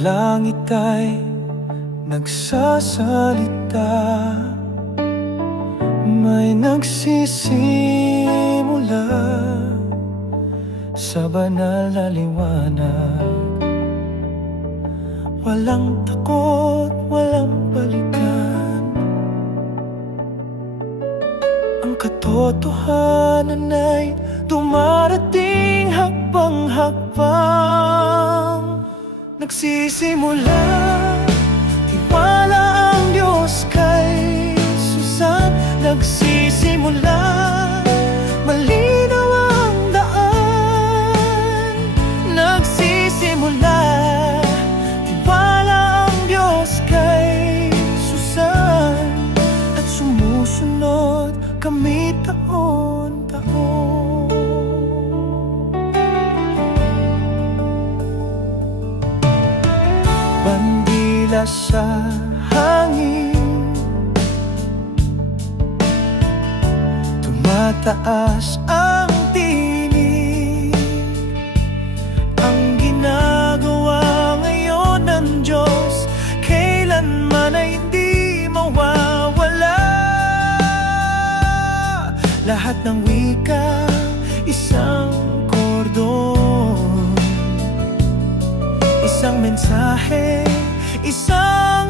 langit ay nagsasalita, may nagsisimula sa banal na liwanag. Walang takot, walang balikan. Ang katotohanan ay dumarating hakbang-hakbang. Nagsisimula, tiwala ang Diyos kay Susan. Nagsisimula, malinaw ang daan. Nagsisimula, tiwala ang Diyos kay Susan. At sumusunod kami taon-taon. Bandila sa hangin, tumataas ang tinig. Ang ginagawa ngayon ng Diyos kailanman ay hindi mawawala. Lahat ng wika, isang kordon, isang mensahe, isang